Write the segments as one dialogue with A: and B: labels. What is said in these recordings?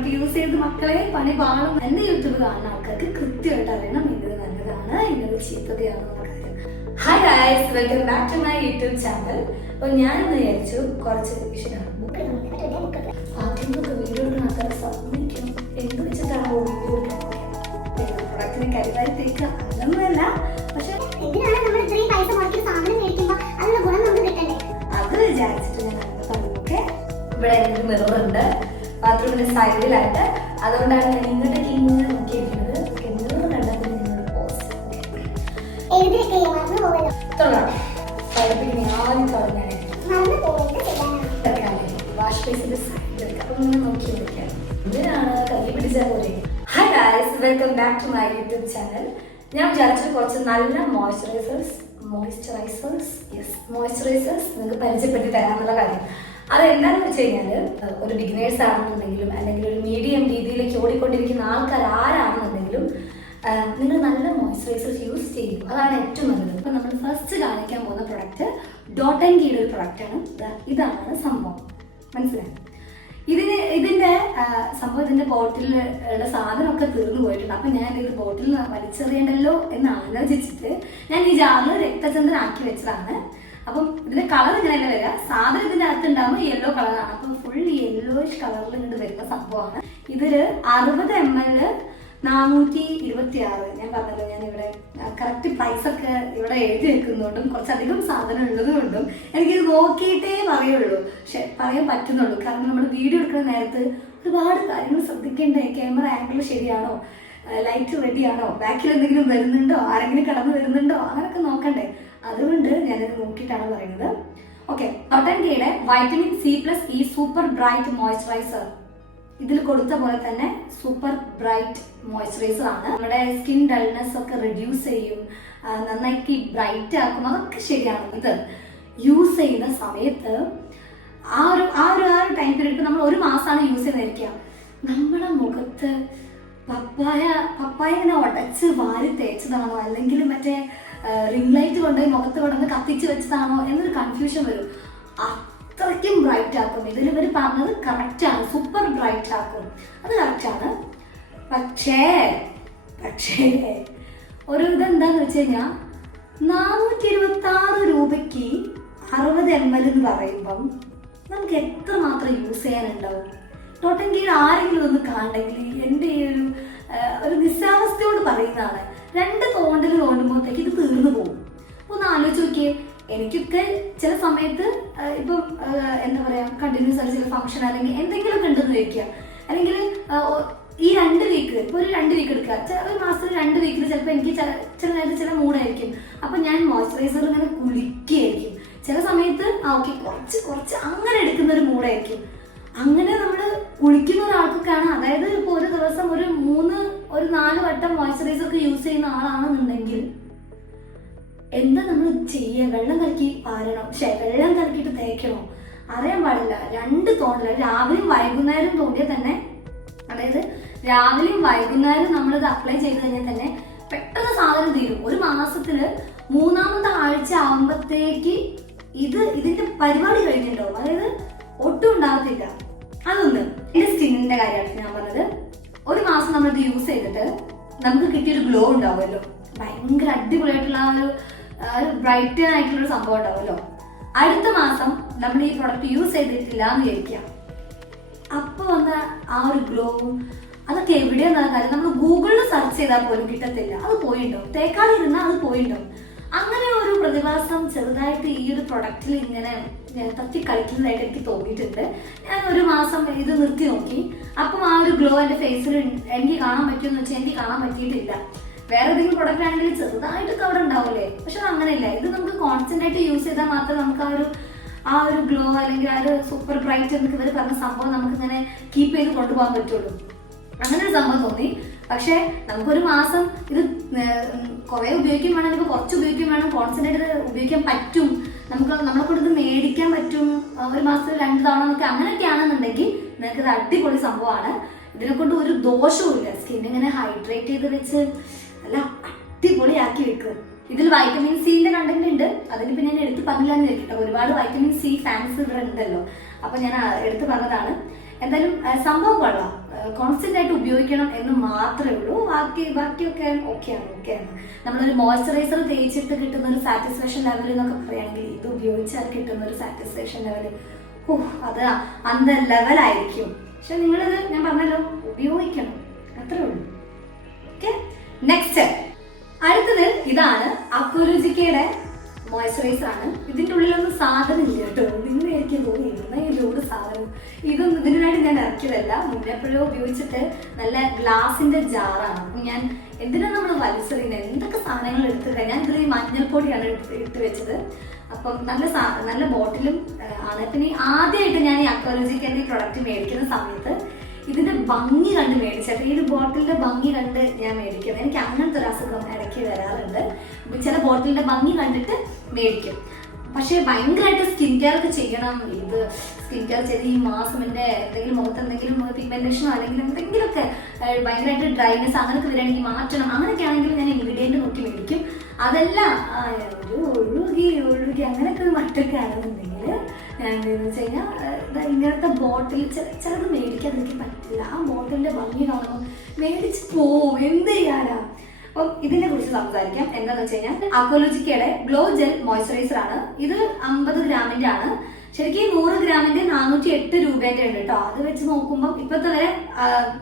A: Product use ചെയ്ത് മക്കളെ പണി പാളും. എന്റെ യൂട്യൂബ് കാണുന്ന ആൾക്കാർക്ക് കൃത്യമായിട്ട് അറിയണം ഇന്നത് നല്ലതാണ് ഇന്നത് ചീത്തതയാണെന്നുള്ള കാര്യം. Hi guys welcome back to my YouTube channel അപ്പൊ ഞാൻ ഇന്ന് വിചാരിച്ചു കുറച്ച് വിഷയമാണ് ആദ്യമൊക്കെ വീഡിയോ ആൾക്കാരെ സമ്മതിക്കും എന്ത് വെച്ചിട്ടാണ് വീഡിയോ പ്രൊഡക്റ്റിനെ കരുതായി തേക്കുക പക്ഷെ അത് വിചാരിച്ചിട്ട് ഞാൻ പറഞ്ഞൊക്കെ ഇവിടെ എനിക്ക് ബാത്റൂമിന്റെ സൈഡിലായിട്ട്. അതുകൊണ്ടാണ് ഞാൻ ഇങ്ങോട്ടേക്ക് ഇങ്ങനെ നോക്കിയിരിക്കുന്നത്. മിറർ കണ്ടപ്പോൾ നിങ്ങളുടെ പോസ്റ്റ്
B: എഴുതിയൊക്കെ മറന്നു പോകുമല്ലോ
A: തുടങ്ങാം. പഠിപ്പിക്കുന്ന ആദ്യം തുടങ്ങാൻ
B: മറന്നു പോകുന്നത് ചെയ്യാനാണ്.
A: വാഷ് ബേസിന്റെ സൈഡിലേക്ക് അപ്പൊ ഇങ്ങനെ നോക്കി നിൽക്കാം ഇതിനാണ് കൈ പിടിച്ചാൽ പോലെ hi guys welcome back to my YouTube channel ഞാൻ വിചാരിച്ചത് കുറച്ച് നല്ല മോയ്സ്ചറൈസേഴ്സ് മോയ്സ്ചറൈസേഴ്സ് യെസ് മോയ്സ്ചറൈസേഴ്സ് നിങ്ങൾക്ക് പരിചയപ്പെടുത്തി തരാമെന്നുള്ള കാര്യം. അത് എന്താണെന്ന് വെച്ച് കഴിഞ്ഞാൽ ഒരു ബിഗിനേഴ്സ് ആണെന്നുണ്ടെങ്കിലും അല്ലെങ്കിൽ ഒരു മീഡിയം രീതിയിലേക്ക് ഓടിക്കൊണ്ടിരിക്കുന്ന ആൾക്കാർ ആരാണെന്നുണ്ടെങ്കിലും നിങ്ങൾ നല്ല മോയ്സ്ചറൈസർ യൂസ് ചെയ്യും അതാണ് ഏറ്റവും നല്ലത്. ഇപ്പം നമ്മൾ ഫസ്റ്റ് കാണിക്കാൻ പോകുന്ന പ്രൊഡക്റ്റ് ഡോട്ട് ആൻഡ് കീയുടെ ഒരു പ്രൊഡക്റ്റാണ് ഇതാണ് സംഭവം. മനസ്സിലായി? ഇതിന് ഇതിന്റെ സംഭവം ഇതിന്റെ ബോട്ടിലുള്ള സാധനമൊക്കെ തീർന്നു പോയിട്ടുണ്ട്. അപ്പൊ ഞാൻ ഇത് ബോട്ടിൽ വലിച്ചെറിയണ്ടല്ലോ എന്ന് ആലോചിച്ചിട്ട് ഞാൻ ഈ ജാറിൽ രക്തചന്ദ്രൻ ആക്കി വെച്ചതാണ്. അപ്പം ഇതിന്റെ കളർ ഇങ്ങനെയല്ല വരിക? സാധനം ഇതിന്റെ അകത്ത് ഉണ്ടാകുമ്പോൾ യെല്ലോ കളറാണ് അപ്പം ഫുൾ യെല്ലോയിഷ് കളറിൽ ഇങ്ങോട്ട് വരുന്ന സംഭവമാണ്. ഇതിൽ അറുപത് എം എൽ നാനൂറ്റി ഇരുപത്തി ആറ് ഞാൻ പറഞ്ഞല്ലോ ഞാൻ ഇവിടെ കറക്റ്റ് പ്രൈസ് ഒക്കെ ഇവിടെ എഴുതി വെക്കുന്നതുകൊണ്ടും കുറച്ചധികം സാധനം ഉള്ളതുകൊണ്ടും എനിക്കിത് നോക്കിയിട്ടേ പറയുള്ളൂ. പക്ഷെ പറയാൻ പറ്റുന്നുള്ളൂ. കാരണം നമ്മൾ വീഡിയോ എടുക്കുന്ന നേരത്ത് ഒരുപാട് കാര്യങ്ങൾ ശ്രദ്ധിക്കേണ്ടേ? ക്യാമറ ആംഗിൾ ശരിയാണോ? ലൈറ്റ് റെഡിയാണോ ബാക്കിൽ എന്തെങ്കിലും വരുന്നുണ്ടോ? ആരെങ്കിലും കടന്നു വരുന്നുണ്ടോ? അങ്ങനെയൊക്കെ നോക്കണ്ടേ? അതുകൊണ്ട് ഞാനത് നോക്കിയിട്ടാണ് പറയുന്നത്. ഓക്കെ കോട്ടൺ കെയുടെ vitamin C plus E super bright moisturiser ഇതിൽ കൊടുത്ത പോലെ തന്നെ സൂപ്പർ ബ്രൈറ്റ് മോയ്സ്ചറൈസർ ആണ്. നമ്മുടെ സ്കിൻ ഡൾനെസ് ഒക്കെ റിഡ്യൂസ് ചെയ്യും നന്നായിട്ട് ബ്രൈറ്റ് ആക്കും അതൊക്കെ ശരിയാണ്. ഇത് യൂസ് ചെയ്യുന്ന സമയത്ത് ആ ഒരു ആ ഒരു ആ ഒരു ടൈം പീരീഡ് നമ്മൾ ഒരു മാസമാണ് യൂസ് ചെയ്തിരിക്കുക. നമ്മുടെ മുഖത്ത് പപ്പായ പപ്പായ ഇങ്ങനെ ഉടച്ച് വാരി തേച്ചതാണോ? അല്ലെങ്കിൽ മറ്റേ റിംഗ് ലൈറ്റ് കൊണ്ട് മുഖത്ത് കൊണ്ടുവന്ന് കത്തിച്ച് വെച്ചതാണോ എന്നൊരു കൺഫ്യൂഷൻ വരും. അത്രയ്ക്കും ബ്രൈറ്റ് ആക്കും. ഇതിൽ ഇവർ പറഞ്ഞത് ആണ്. സൂപ്പർ ബ്രൈറ്റ് ആക്കും. അത് കറക്റ്റ് ആണ്. പക്ഷേ പക്ഷേ ഒരു ഇതെന്താന്ന് വെച്ച് കഴിഞ്ഞാൽ നാനൂറ്റി ഇരുപത്തി ആറ് രൂപയ്ക്ക് അറുപത് എം എൽ എന്ന് പറയുമ്പം നമുക്ക് എത്ര മാത്രം യൂസ് ചെയ്യാനുണ്ടാവും? ടോട്ടൻ കീഴിൽ ആരെങ്കിലും ഒന്ന് കാണണമെങ്കിൽ എന്റെ ഈ ഒരു ഒരു നിസ്സാവസ്ഥയോട് പറയുന്നതാണ്. രണ്ട് തോണ്ടൽ തോണ്ടുമ്പോഴത്തേക്ക് ഇത് തീർന്നു പോകും. ഒന്ന് ആലോചിച്ച് നോക്കിയേ എനിക്കൊക്കെ ചില സമയത്ത് ഇപ്പം എന്താ പറയാ കണ്ടിന്യൂസ് ആയിട്ട് ചില ഫംഗ്ഷൻ അല്ലെങ്കിൽ എന്തെങ്കിലുമൊക്കെ ഉണ്ടെന്ന് ചോദിക്കുക. അല്ലെങ്കിൽ ഈ രണ്ട് വീക്ക് ഇപ്പൊ ഒരു രണ്ട് വീക്ക് എടുക്കുക. ഒരു മാസത്തിൽ രണ്ട് വീക്കിൽ ചിലപ്പോൾ എനിക്ക് ചില നേരത്തെ ചില മൂഡായിരിക്കും അപ്പൊ ഞാൻ മോയ്സ്ചറൈസർ ഇങ്ങനെ കുളിക്കുകയായിരിക്കും. ചില സമയത്ത് ആ ഓക്കെ കുറച്ച് കുറച്ച് അങ്ങനെ എടുക്കുന്ന ഒരു മൂടായിരിക്കും അങ്ങനെ നമ്മൾ കുളിക്കുന്ന ഒരാൾക്കൊക്കെയാണ് അതായത് ഇപ്പോൾ ഒരു ദിവസം ഒരു മൂന്ന് ഒരു നാല് വട്ടം മോയ്സ്ചറൈസർ ഒക്കെ യൂസ് ചെയ്യുന്ന ആളാണെന്നുണ്ടെങ്കിൽ എന്താ നമ്മൾ ചെയ്യുക വെള്ളം കലക്കി പാരണം പക്ഷെ വെള്ളം കലക്കിയിട്ട് തേക്കണോ? അറിയാൻ പാടില്ല. രണ്ട് തോന്നല. രാവിലെയും വൈകുന്നേരം തോന്നിയാൽ തന്നെ അതായത് രാവിലെയും വൈകുന്നേരം നമ്മളിത് അപ്ലൈ ചെയ്ത് കഴിഞ്ഞാൽ തന്നെ പെട്ടെന്ന് സാധനം തീരും. ഒരു മാസത്തിൽ മൂന്നാമത്തെ ആഴ്ച ആവുമ്പത്തേക്ക് ഇത് ഇതിന്റെ പരിപാടി കഴിഞ്ഞിട്ടുണ്ടാവും. അതായത് ഒട്ടും ഉണ്ടാകത്തില്ല. അതൊന്ന്. എന്റെ സ്കിന്നിന്റെ കാര്യമാണ് ഞാൻ പറഞ്ഞത്. ഒരു മാസം നമ്മളിത് യൂസ് ചെയ്തിട്ട് നമുക്ക് കിട്ടിയൊരു ഗ്ലോ ഉണ്ടാവുമല്ലോ. ഭയങ്കര അടിപൊളിയായിട്ടുള്ള ഒരു ഒരു ബ്രൈറ്റ് ആയിട്ടുള്ള ഒരു സംഭവം ഉണ്ടാവുമല്ലോ. അടുത്ത മാസം നമ്മൾ ഈ പ്രൊഡക്റ്റ് യൂസ് ചെയ്തിട്ടില്ല എന്ന് വിചാരിക്കാം അപ്പൊ വന്ന ആ ഒരു ഗ്ലോവും അതൊക്കെ എവിടെയാണെന്ന കാര്യം? നമ്മൾ ഗൂഗിളിൽ സെർച്ച് ചെയ്താൽ പോലും കിട്ടത്തില്ല. അത് പോയിണ്ടാവും തേക്കാതെ ഇരുന്നാൽ അത് പോയിണ്ടാവും അങ്ങനെ ഒരു പ്രതിഭാസം ചെറുതായിട്ട് ഈ ഒരു പ്രൊഡക്റ്റിൽ ഇങ്ങനെ തത്തി കളിക്കുന്നതായിട്ട് എനിക്ക് തോന്നിയിട്ടുണ്ട്. ഞാൻ ഒരു മാസം ഇത് നിർത്തി നോക്കി. അപ്പം ആ ഒരു ഗ്ലോ എന്റെ ഫേസിൽ എനിക്ക് കാണാൻ പറ്റുമെന്ന് വെച്ചാൽ എനിക്ക് കാണാൻ പറ്റിയിട്ടില്ല. വേറെ ഏതെങ്കിലും പ്രൊഡക്റ്റ് ആണെങ്കിൽ ചെറുതായിട്ട് അവിടെ ഉണ്ടാവില്ലേ? പക്ഷെ അത് അങ്ങനെയല്ല. ഇത് നമുക്ക് കോൺസ്റ്റന്റ് ആയിട്ട് യൂസ് ചെയ്താൽ മാത്രമേ നമുക്ക് ആ ഒരു ആ ഒരു ഗ്ലോ അല്ലെങ്കിൽ ആ ഒരു സൂപ്പർ ബ്രൈറ്റ് എന്നൊക്കെ ഇവർ പറഞ്ഞ സംഭവം നമുക്ക് ഇങ്ങനെ കീപ്പ് ചെയ്ത് കൊണ്ടുപോകാൻ പറ്റുള്ളൂ. അങ്ങനെ ഒരു സംഭവം തോന്നി. പക്ഷേ നമുക്കൊരു മാസം ഇത് കുറെ ഉപയോഗിക്കും വേണം കുറച്ച് ഉപയോഗിക്കും വേണം കോൺസെൻട്രേറ്റ് ഉപയോഗിക്കാൻ പറ്റും. നമുക്ക് നമ്മളെ കൊണ്ട് ഇത് മേടിക്കാൻ പറ്റും? ഒരു മാസത്തിൽ രണ്ട് തവണ എന്നൊക്കെ അങ്ങനെയൊക്കെയാണെന്നുണ്ടെങ്കിൽ നിങ്ങൾക്ക് ഇത് അടിപൊളി സംഭവമാണ്. ഇതിനെ കൊണ്ട് ഒരു ദോഷവും ഇല്ല സ്കിൻ ഇങ്ങനെ ഹൈഡ്രേറ്റ് ചെയ്ത് വെച്ച് നല്ല അടിപൊളിയാക്കി വെക്കും. ഇതിൽ വൈറ്റമിൻ സിന്റെ കണ്ടന്റ് ഉണ്ട്. അതിന് പിന്നെ ഞാൻ എടുത്ത് പറഞ്ഞില്ല എന്ന് കേട്ടോ ഒരുപാട് വൈറ്റമിൻ സി ഫാൻസ് ഇവിടെ ഉണ്ടല്ലോ. അപ്പൊ ഞാൻ എടുത്ത് പറഞ്ഞതാണ്. എന്തായാലും സംഭവം കൊള്ളാം. കോൺസ്റ്റന്റ് ആയിട്ട് ഉപയോഗിക്കണം എന്ന് മാത്രമേ ഉള്ളൂ. ബാക്കി ബാക്കിയൊക്കെ ഓക്കെയാണ് ഓക്കെയാണ്. നമ്മളൊരു മോയ്സ്ചറൈസർ തേച്ചിട്ട് കിട്ടുന്ന ഒരു സാറ്റിസ്ഫാക്ഷൻ ലെവൽ എന്നൊക്കെ പറയുകയാണെങ്കിൽ ഇത് ഉപയോഗിച്ചാൽ കിട്ടുന്ന ഒരു സാറ്റിസ്ഫാക്ഷൻ ലെവൽ ഓ അത് അന്ത ലെവലായിരിക്കും പക്ഷെ നിങ്ങളിത് ഞാൻ പറഞ്ഞല്ലോ ഉപയോഗിക്കണം. അത്രേ ഉള്ളൂ. ഓക്കെ? നെക്സ്റ്റ് അടുത്തത് ഇതാണ് അക്കുരുചിക്കയുടെ മോയ്സ്ചറൈസർ ആണ്. ഇതിന്റെ ഉള്ളിലൊന്നും സാധനം ഇല്ല കേട്ടോ നിങ്ങൾ എനിക്ക് തോന്നി ഇതിലൂടെ സാധനം? ഇതൊന്നും ഇതിനായിട്ട് ഞാൻ ഇറക്കിയതല്ല. മുന്നെപ്പോഴോ ഉപയോഗിച്ചിട്ട് നല്ല ഗ്ലാസിന്റെ ജാറാണ് അപ്പൊ ഞാൻ എന്തിനാണ് നമ്മൾ വലിച്ചെറിയുന്നത് എന്തൊക്കെ സാധനങ്ങൾ എടുത്തിട്ട്? ഞാൻ ഇതിൽ മഞ്ഞൾപ്പൊടിയാണ് എടുത്ത് വെച്ചത്. അപ്പം നല്ല നല്ല ബോട്ടിലും ആണ്. പിന്നെ ആദ്യമായിട്ട് ഞാൻ ഈ അക്വാലോജിക്കന്റെ ഈ പ്രൊഡക്റ്റ് മേടിക്കുന്ന സമയത്ത് ഇതിന്റെ ഭംഗി കണ്ട് മേടിച്ചിട്ട് ഈ ഒരു ബോട്ടിലിന്റെ ഭംഗി കണ്ട് ഞാൻ മേടിക്കുന്നത് എനിക്ക് അങ്ങനത്തെ ഒരു അസുഖം ഇടയ്ക്ക് വരാറുണ്ട്. ചില ബോട്ടിലിന്റെ ഭംഗി കണ്ടിട്ട് മേടിക്കും. പക്ഷേ ഭയങ്കരമായിട്ട് സ്കിൻ കെയർ ഒക്കെ ചെയ്യണം. ഇത് സ്കിൻ കെയർ ചെയ്ത് ഈ മാസം എന്റെ എന്തെങ്കിലും മുഖത്ത് എന്തെങ്കിലും പിഗ്മെന്റേഷനോ അല്ലെങ്കിൽ എന്തെങ്കിലുമൊക്കെ ഭയങ്കരമായിട്ട് ഡ്രൈനെസ് അങ്ങനെയൊക്കെ വരികയാണെങ്കിൽ മാറ്റണം. അങ്ങനെയൊക്കെ ആണെങ്കിൽ ഞാൻ ഇൻഗ്രീഡിയന്റ് നോക്കി മേടിക്കും. അതെല്ലാം ഒരു ഒഴുകി ഒഴുകി അങ്ങനെയൊക്കെ മട്ടൊക്കെ ആണെന്നുണ്ടെങ്കിൽ ഞാൻ എന്തെന്ന് വെച്ച് കഴിഞ്ഞാൽ ഇങ്ങനത്തെ ബോട്ടിൽ ചിലത് മേടിക്കാൻ എനിക്ക് പറ്റില്ല. ആ ബോട്ടിലിന്റെ ഭംഗി കാണുമ്പോൾ മേടിച്ച് പോവും. എന്ത് ചെയ്യാനാ? അപ്പം ഇതിനെ കുറിച്ച് സംസാരിക്കാം. എന്താന്ന് വെച്ച് കഴിഞ്ഞാൽ അക്കോലോജിക്കയുടെ ഗ്ലോ ജെൽ മോയ്സ്ചറൈസർ ആണ്. ഇത് അമ്പത് ഗ്രാമിന്റെ ആണ്. ശരിക്കും നൂറ് ഗ്രാമിന്റെ നാനൂറ്റി എട്ട് രൂപേന്റെ ഉണ്ട് കേട്ടോ അത് വെച്ച് നോക്കുമ്പോൾ ഇപ്പോഴത്തെ വരെ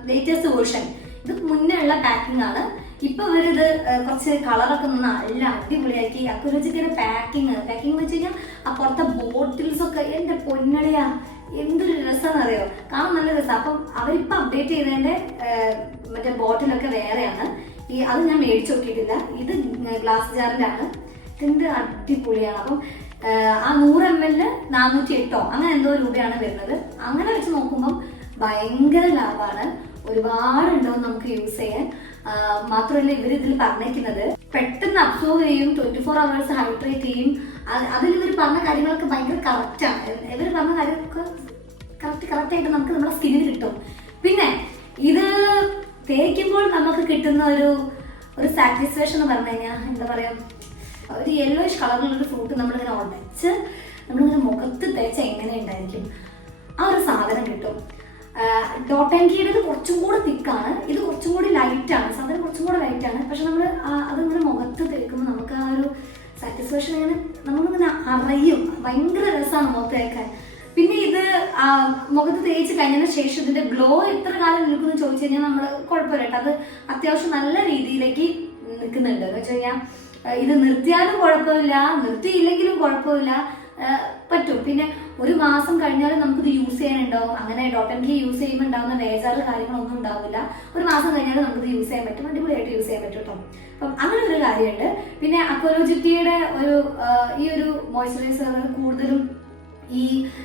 A: ലേറ്റസ്റ്റ് വേർഷൻ ഇത് മുന്നേ ഉള്ള പാക്കിംഗ് ആണ്. ഇപ്പൊ ഇവരിത് കുറച്ച് കളറൊക്കെ നിന്ന് നല്ല അടിപൊളിയാക്കി. അക്കുരജിക്കയുടെ പാക്കിംഗ് പാക്കിംഗ് വെച്ച് കഴിഞ്ഞാൽ ആ പുറത്തെ ബോട്ടിൽസ് ഒക്കെ എന്റെ പൊന്നളിയാ എന്തൊരു രസമാണെന്ന് അറിയോ കാണാൻ നല്ല രസം. അപ്പം അവരിപ്പൊ അപ്ഡേറ്റ് ചെയ്തതിന്റെ മറ്റേ ബോട്ടിലൊക്കെ വേറെയാണ്. ഈ അത് ഞാൻ മേടിച്ചു നോക്കിയിട്ടില്ല. ഇത് ഗ്ലാസ് ജാറിന്റെ ആണ് ഇതിന്റെ അടിപൊളിയാണ്. അപ്പം ആ, നൂറ് എം എല്ലിന് നാനൂറ്റി എട്ടോ അങ്ങനെ എന്തോ രൂപയാണ് വരുന്നത്. അങ്ങനെ വെച്ച് നോക്കുമ്പം ഭയങ്കര ലാഭമാണ്. ഒരുപാടുണ്ടാവും നമുക്ക് യൂസ് ചെയ്യാൻ. മാത്രമല്ല ഇവർ ഇതിൽ പറഞ്ഞേക്കുന്നത് പെട്ടെന്ന് അബ്സോർവ് ചെയ്യും ട്വന്റി ഫോർ അവേഴ്സ് ഹൈഡ്രേറ്റ് ചെയ്യും. അത് അതിൽ ഇവർ പറഞ്ഞ കാര്യങ്ങളൊക്കെ ഭയങ്കര കറക്റ്റാണ് ഇവർ പറഞ്ഞ കാര്യങ്ങളൊക്കെ കറക്റ്റ് ആയിട്ട് നമുക്ക് നമ്മുടെ സ്കിന്നിൽ കിട്ടും. പിന്നെ ഇത് തേക്കുമ്പോൾ നമുക്ക് കിട്ടുന്ന ഒരു ഒരു സാറ്റിസ്ഫാക്ഷൻ എന്ന് പറഞ്ഞു കഴിഞ്ഞാൽ എന്താ പറയാ ഒരു യെല്ലോയിഷ് കളറിലുള്ള ഫ്രൂട്ട് നമ്മളിങ്ങനെ ഉടച്ച് നമ്മളിങ്ങനെ മുഖത്ത് തേച്ച എങ്ങനെ ഉണ്ടായിരിക്കും ആ ഒരു സാധനം കിട്ടും. ഡോട്ട് ആൻഡ് കുറച്ചും കൂടെ തിക്കാണ്. ഇത് കുറച്ചും കൂടി ലൈറ്റ് ആണ്. സാധനം കുറച്ചും കൂടെ ലൈറ്റ് ആണ്. പക്ഷെ നമ്മൾ അതിങ്ങനെ മുഖത്ത് തേക്കുമ്പോൾ നമുക്ക് ആ ഒരു സാറ്റിസ്ഫാക്ഷൻ ഇങ്ങനെ നമ്മളിങ്ങനെ അറിയും. ഭയങ്കര രസമാണ് മുഖത്ത് തേക്കാൻ പിന്നെ ഇത് മുഖത്ത് തേച്ച് കഴിഞ്ഞതിന് ശേഷം ഇതിന്റെ ഗ്ലോ എത്ര കാലം നിൽക്കുന്നു ചോദിച്ചു കഴിഞ്ഞാൽ നമ്മൾ കുഴപ്പമില്ല അത് അത്യാവശ്യം നല്ല രീതിയിലേക്ക് നിൽക്കുന്നുണ്ട്. എന്ന് വെച്ച് ഇത് നിർത്തിയാലും കുഴപ്പമില്ല നിർത്തിയില്ലെങ്കിലും കുഴപ്പമില്ല പറ്റും. പിന്നെ ഒരു മാസം കഴിഞ്ഞാലും നമുക്കിത് യൂസ് ചെയ്യാനുണ്ടാവും. അങ്ങനെ ഡോട്ടൻലി യൂസ് ചെയ്യുമ്പോൾ ഉണ്ടാവുന്ന വേജാറ് കാര്യങ്ങളൊന്നും ഉണ്ടാവില്ല. ഒരു മാസം കഴിഞ്ഞാലും നമുക്കിത് യൂസ് ചെയ്യാൻ പറ്റും. അടിപൊളിയായിട്ട് യൂസ് ചെയ്യാൻ പറ്റും കേട്ടോ അപ്പം അങ്ങനെ ഒരു കാര്യമുണ്ട്. പിന്നെ അക്കോലോജിറ്റിയുടെ ഒരു ഈ ഒരു മോയ്സ്ചറൈസർ കൂടുതലും ഈ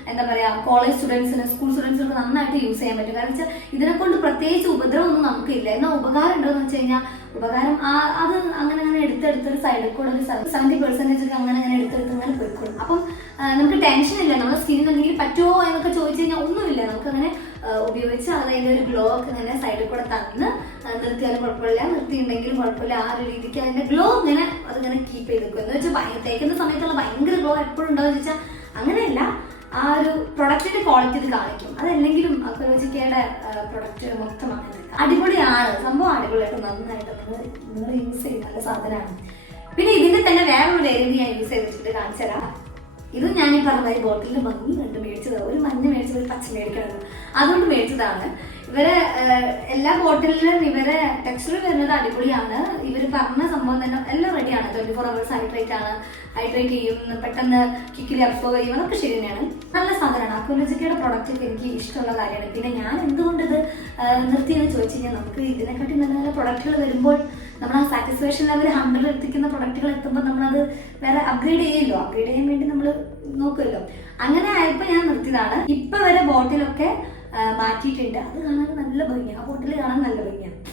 A: എന്താ പറയാ കോളേജ് സ്റ്റുഡൻസിന് സ്കൂൾ സ്റ്റുഡൻസിനൊക്കെ നന്നായിട്ട് യൂസ് ചെയ്യാൻ പറ്റും. കാരണം വെച്ചാൽ ഇതിനെ കൊണ്ട് പ്രത്യേകിച്ച് ഉപദ്രവമൊന്നും നമുക്കില്ല. എന്നാൽ ഉപകാരം ഉണ്ടോ എന്ന് വെച്ച് കഴിഞ്ഞാൽ ഉപകാരം ആ അത് അങ്ങനെ അങ്ങനെ എടുത്തെടുത്ത് ഒരു സൈഡിൽ കൂടെ ഒരു സെവന്റി പെർസെന്റേജ് ഒക്കെ അങ്ങനെ അങ്ങനെ എടുത്തെടുത്ത് അങ്ങനെ പോയിക്കോളും. അപ്പം നമുക്ക് ടെൻഷൻ ഇല്ല. നമ്മുടെ സ്കിന്നിന് എന്തെങ്കിലും പറ്റുമോ എന്നൊക്കെ ചോദിച്ചു കഴിഞ്ഞാൽ ഒന്നുമില്ല. നമുക്ക് അങ്ങനെ ഉപയോഗിച്ച് അതായത് ഒരു ഗ്ലോ ഒക്കെ ഇങ്ങനെ സൈഡിൽ കൂടെ തന്ന് നിർത്തിയാലും കുഴപ്പമില്ല. നിർത്തിയിട്ടുണ്ടെങ്കിലും കുഴപ്പമില്ല. ആ ഒരു രീതിക്ക് അതിന്റെ ഗ്ലോ ഇങ്ങനെ അതിങ്ങനെ കീപ്പ് ചെയ്ത് വെക്കും എന്ന് വെച്ചാൽ തേക്കുന്ന സമയത്തുള്ള ഭയങ്കര ഗ്ലോ എപ്പോഴും ഉണ്ടാവും ചോദിച്ചാൽ അങ്ങനെയല്ല. ആ ഒരു പ്രൊഡക്റ്റിന്റെ ക്വാളിറ്റി ഇത് കാണിക്കും. അതല്ലെങ്കിലും അക്വലോജിക്കയുടെ പ്രൊഡക്റ്റ് മൊത്തം അങ്ങനെ അടിപൊളിയാണ്. സംഭവം അടിപൊളിയായിട്ട് നന്നായിട്ട്. നിങ്ങൾ യൂസ് ചെയ്യുന്ന നല്ല സാധനമാണ്. പിന്നെ ഇതിന്റെ തന്നെ വേറെ ഞാൻ യൂസ് ചെയ്ത് കാണിച്ചു തരാം. ഇത് ഞാൻ ഈ പറഞ്ഞ ബോട്ടിലിൽ ഭംഗി കണ്ട് മേടിച്ചതാണ് ഒരു മഞ്ഞ മേടിച്ചത് ഒരു പച്ച മേടിക്കണം അതുകൊണ്ട് മേടിച്ചതാണ്. ഇവരെ എല്ലാ ഹോട്ടലിലും ഇവരെ ടെക്സ്ചർ വരുന്നത് അടിപൊളിയാണ്. ഇവർ പറഞ്ഞ സംഭവം തന്നെ എല്ലാം റെഡിയാണ് ട്വന്റി ഫോർ അവേഴ്സ് ഹൈഡ്രേറ്റ് ആണ്. ഹൈഡ്രേറ്റ് ചെയ്യും. പെട്ടെന്ന് കിക്കിലി അബ്സോർവ് ചെയ്യും. അതൊക്കെ ശരി തന്നെയാണ്. നല്ല സാധനമാണ്. അക്വലോജിക്കയുടെ പ്രൊഡക്റ്റ് ഒക്കെ എനിക്ക് ഇഷ്ടമുള്ള കാര്യമാണ്. പിന്നെ ഞാൻ എന്തുകൊണ്ട് ഇത് നിർത്തിയെന്ന് ചോദിച്ചു കഴിഞ്ഞാൽ നമുക്ക് ഇതിനെക്കാട്ടി നല്ല നല്ല പ്രൊഡക്റ്റുകൾ വരുമ്പോൾ നമ്മൾ ആ സാറ്റിസ്ഫാക്ഷൻ ലെവൽ ഹൺഡ്രഡ് എത്തിക്കുന്ന പ്രൊഡക്റ്റുകൾ എത്തുമ്പോൾ നമ്മളത് വേറെ അപ്ഗ്രേഡ് ചെയ്യല്ലോ. അപ്ഗ്രേഡ് ചെയ്യാൻ വേണ്ടി നമ്മൾ നോക്കുമല്ലോ അങ്ങനെ ആയപ്പോൾ ഞാൻ നിർത്തിയതാണ്. ഇപ്പം വരെ ബോട്ടിലൊക്കെ മാറ്റിയിട്ടുണ്ട്. അത് കാണാൻ നല്ല ഭംഗിയാണ്. ആ ബോട്ടിൽ കാണാൻ നല്ല ഭംഗിയാണ്.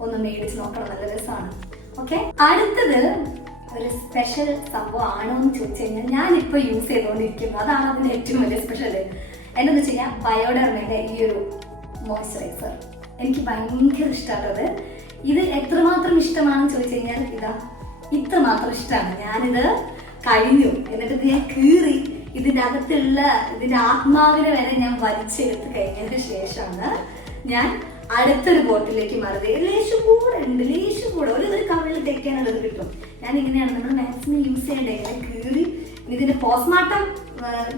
A: ഒന്ന് മേടിച്ച് നോക്കണം. നല്ല രസമാണ്. ഓക്കെ അടുത്തത് ഒരു സ്പെഷ്യൽ സംഭവം ആണോ എന്ന് ചോദിച്ചു കഴിഞ്ഞാൽ ഇപ്പൊ യൂസ് ചെയ്തുകൊണ്ടിരിക്കുന്നു. അതാണ് അതിന്റെ ഏറ്റവും വലിയ സ്പെഷ്യൽ എന്നു വെച്ച് കഴിഞ്ഞാൽ ബയോഡെർമയുടെ ഈ ഒരു മോയ്സ്ചറൈസർ എനിക്ക് ഭയങ്കര ഇഷ്ടമുള്ളത് ഇത് എത്രമാത്രം ഇഷ്ടമാണെന്ന് ചോദിച്ചു കഴിഞ്ഞാൽ ഇതാ ഇത്രമാത്രം ഇഷ്ടമാണ് ഞാനിത് കഴിഞ്ഞു. എന്നിട്ട് ഞാൻ കീറി ഇതിന്റെ അകത്തുള്ള ഇതിന്റെ ആത്മാവിനെ വരെ ഞാൻ വലിച്ചെടുത്ത് കഴിഞ്ഞതിന് ശേഷമാണ് ഞാൻ അടുത്തൊരു ബോട്ടിലേക്ക് മാറുന്നത്. ലേശം കൂടെ ഉണ്ട് ലേശം കൂടെ. ഒരു ഒരു കവിളിൽ തേക്കാനുള്ളത് കിട്ടും ഞാൻ ഇങ്ങനെയാണ് നമ്മൾ മാക്സിമം യൂസ് ചെയ്യേണ്ടത്. ഇങ്ങനെ കീറി ഇതിന്റെ പോസ്റ്റ്മോർട്ടം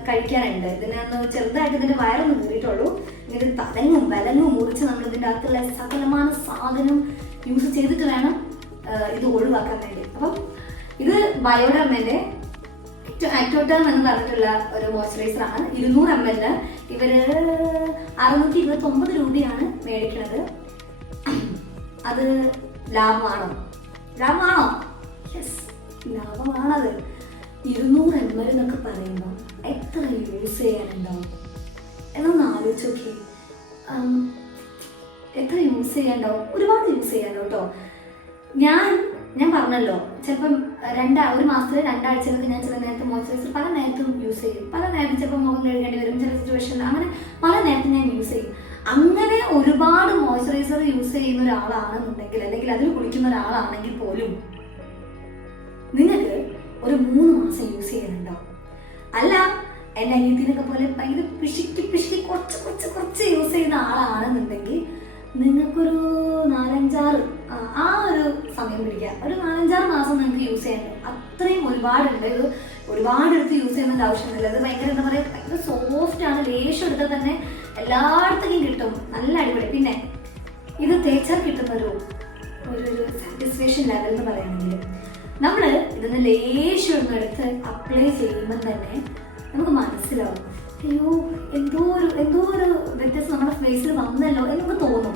A: കഴിക്കാനുണ്ട്. ഇതിനൊന്ന് ചെറുതായിട്ട് ഇതിന്റെ വയറൊന്ന് കീറിയിട്ടുള്ളൂ ഇത് തലങ്ങും വലങ്ങും മുറിച്ച് നമ്മൾ ഇതിന്റെ അകത്തുള്ള സകലമായ സാധനം യൂസ് ചെയ്തിട്ട് വേണം ഇത് ഒഴിവാക്കാൻ വേണ്ടി. അപ്പം ഇത് ബയോഡർമന്റെ ആക്ടോട്ടം എന്ന് പറഞ്ഞിട്ടുള്ള ഒരു മോയ്സ്ചറൈസർ ആണ്. ഇരുന്നൂറ് എം എൽ ഇവർ അറുന്നൂറ്റി ഇരുപത്തി ഒമ്പത് രൂപയാണ് മേടിക്കുന്നത്. അത് ലാഭമാണോ? ലാഭമാണോ? യെസ് ലാഭമാണത്. ഇരുന്നൂറ് എം എൽ എന്നൊക്കെ പറയുമ്പോൾ എത്ര യൂസ് ചെയ്യാനുണ്ടാവും എന്നൊന്ന് ആലോചിച്ച് നോക്കി. എത്ര യൂസ് ചെയ്യാനുണ്ടാവും ഒരുപാട് യൂസ് ചെയ്യാനുണ്ടോ ഞാൻ ഞാൻ പറഞ്ഞല്ലോ ചിലപ്പം രണ്ടാ ഒരു മാസത്തിൽ രണ്ടാഴ്ചയിലൊക്കെ ഞാൻ ചില നേരത്തെ മോയ്സ്ചറൈസർ പല നേരത്തും യൂസ് ചെയ്യും. പല നേരത്തും ചിലപ്പോൾ മുഖം കഴുകേണ്ടി വരും ചില സിറ്റുവേഷൻ അങ്ങനെ പല നേരത്തും ഞാൻ യൂസ് ചെയ്യും. അങ്ങനെ ഒരുപാട് മോയ്സ്ചറൈസർ യൂസ് ചെയ്യുന്ന ഒരാളാണെന്നുണ്ടെങ്കിൽ അല്ലെങ്കിൽ അതിൽ കുളിക്കുന്ന ഒരാളാണെങ്കിൽ പോലും നിങ്ങൾക്ക് ഒരു മൂന്ന് മാസം യൂസ് ചെയ്യാനുണ്ടാവും അല്ല എന്റെ അനിയത്തിനൊക്കെ പോലെ ഭയങ്കര പിഷിക്ക് പിഷിക്ക് കുറച്ച് കുറച്ച് കുറച്ച് യൂസ് ചെയ്യുന്ന ആളാണെന്നുണ്ടെങ്കിൽ നിങ്ങൾക്കൊരു നാലഞ്ചാറ് ആ, ഒരു സമയം പിടിക്കാം. ഒരു നാലഞ്ചാറ് മാസം നിങ്ങൾക്ക് യൂസ് ചെയ്യാൻ അത്രയും ഒരുപാടുണ്ട്. ഇത് ഒരുപാട് എടുത്ത് യൂസ് ചെയ്യേണ്ട ആവശ്യമൊന്നുമില്ല. അത് ഭയങ്കര എന്താ പറയുക ഭയങ്കര സോഫ്റ്റ് ആണ്. ലേശം എടുത്താൽ തന്നെ എല്ലായിടത്തേക്കും കിട്ടും. നല്ല അടിപൊളി. പിന്നെ ഇത് തേച്ചാൽ കിട്ടുന്ന ഒരു ഒരു സാറ്റിസ്ഫാക്ഷൻ ലെവൽ എന്ന് പറയുകയാണെങ്കിൽ നമ്മൾ ഇതൊന്ന് ലേശം എടുത്ത് അപ്ലൈ ചെയ്യുമ്പോൾ തന്നെ നമുക്ക് മനസ്സിലാവും. അയ്യോ എന്തോ ഒരു എന്തോ ഒരു വ്യത്യാസം നമ്മുടെ ഫേസിൽ വന്നല്ലോ എന്നൊക്കെ തോന്നും.